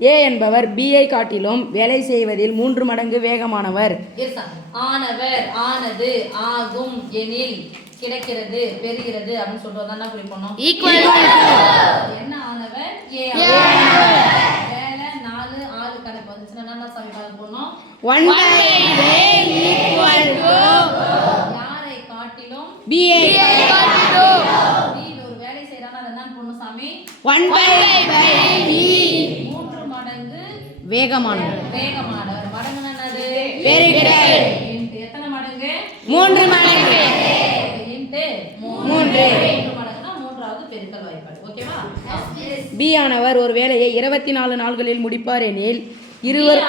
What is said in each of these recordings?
ஏ என்பவர் பியை காட்டிலும் வேலை செய்வதில் 3 மடங்கு வேகமானவர். ஆனவர், ஆனது, ஆகும், எனில், கிடைக்கிறது, பெறுகிறது அப்படின்னு சொல்லிட்டு வந்தா என்ன குறிப்போம்? என்ன ஆனவர்? ஏ. வேலை 4 6 கணக்கு வந்துச்சுன்னா என்ன சாமி பார்க்க போனோம்? 1/A யாரை காட்டிலும் பியை ஒரு வேலை செய்யறாங்க அது என்ன போடணும் சாமி? 1/B 3 மடங்கு வேகமானவர். மடங்கு என்னது? எத்தனை மடங்கு? 3 மடங்கு. இன்டு 3 மடங்குனா மூன்றாவது பெருக்கல் வாய்ப்பாடு. ஓகேவா? பி ஆனவர் ஒரு வேலையை 24 நாட்களில் முடிப்பார் எனில்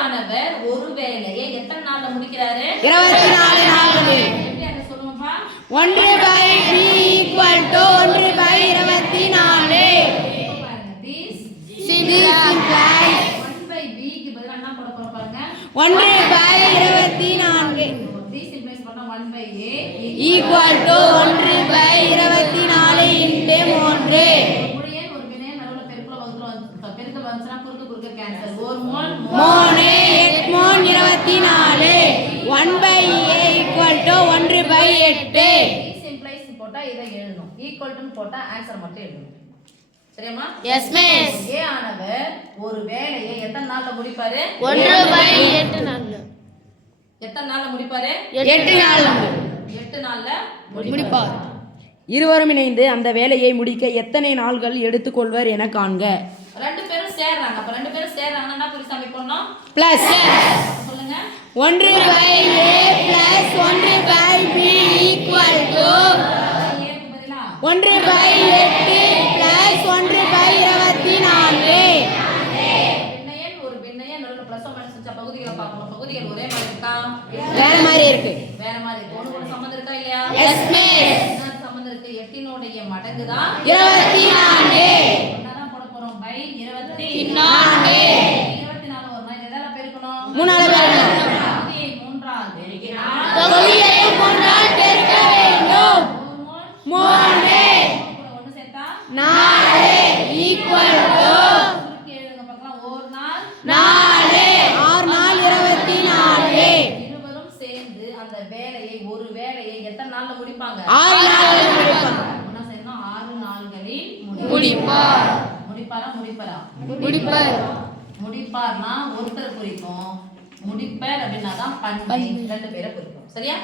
ஆனவர் ஒரு வேலையை எத்தனை நாள்ல முடிக்கிறாரு? 24 நாட்களில். எப்படி அத சொல்லுவோம்பா? 1/B = 1/24. பாருங்க this implies 1/b க்கு பதிலா என்ன போட போறோம் பாருங்க? 1/24 this implies பண்ணா 1/a = 1/24 × 3. முடியன் ஒரு வினையன் நடுவுல பெருக்கல் வந்துச்சுனா குறுக்கு கேன்சல். ஒரு மோல் 3 8 3 24 1/A = 1/8. this implies போட்டா இத எழுதணும். ஈக்குவல் டு போட்டா ஆன்சர் மட்டும் எழுதணும். சரியாமா? Yes miss. ஏ ஆனவர் ஒரு வேலையை எத்தனை நாள்ல முடிப்பாரு? 1/8 நாள்ல. எத்தனை நாள்ல முடிப்பாரு? 8 நாள்ல 8 நாள்ல முடிப்பார். இருவரும் இணைந்து அந்த வேலையை முடிக்க எத்தனை நாள்கள் எடுத்துக்கொள்வர் என காண்க. ரெண்டு பேரும் சேர்றாங்க. அப்ப ரெண்டு பேரும் சேர்றாங்கன்னா என்ன குறிசாமி பண்ணனும்? பிளஸ் சொல்லுங்க. 1/A + 1/B = ஏ க்கு பதிலா 1/8 + 1/24. பின்னையன் ஒரு பின்னையன் நடுவுல பிளஸ் மைனஸ் வச்ச பகுதிகளை பார்க்கணும். பகுதிகள் ஒரே மாதிரி இருக்கா? வேற மாதிரி இருக்கு. வேற மாதிரி இருக்கு. ஒண்ணு கூட சம்பந்தம் இருக்கா இல்லையா? Yes miss. என்ன சம்பந்தம் இருக்கு? 8 னுடைய மடங்கு தான் 24. என்னதான் போட போறோம்? பை 24. 24 ஒரு நாள் எதால பெருக்கணும்? 3 ஆல பெருக்கணும். பகுதியை 3 ஆல் பெருக்கினால் பகுதியை 3 ஆல் பெருக்க வேண்டும். 3 ஒன்னு சேர்த்தா 4 = சுருக்கி எழுதுங்க பார்க்கலாம். ஒரு நாள் 4 6 நாள் 24. இருவரும் சேர்ந்து அந்த வேலையை ஒரு வேலையை எத்தனை நாள்ல முடிப்பாங்க? 6 நாள்ல முடிப்பாங்க. என்ன செய்யணும்? 6 நாள்களில் முடிப்பார். முடிப்பார்னா ஒருத்தர் குறிக்கும். முடிப்பர் அப்படின்னா தான் பன்மை ரெண்டு பேரை குறிக்கும். சரியா?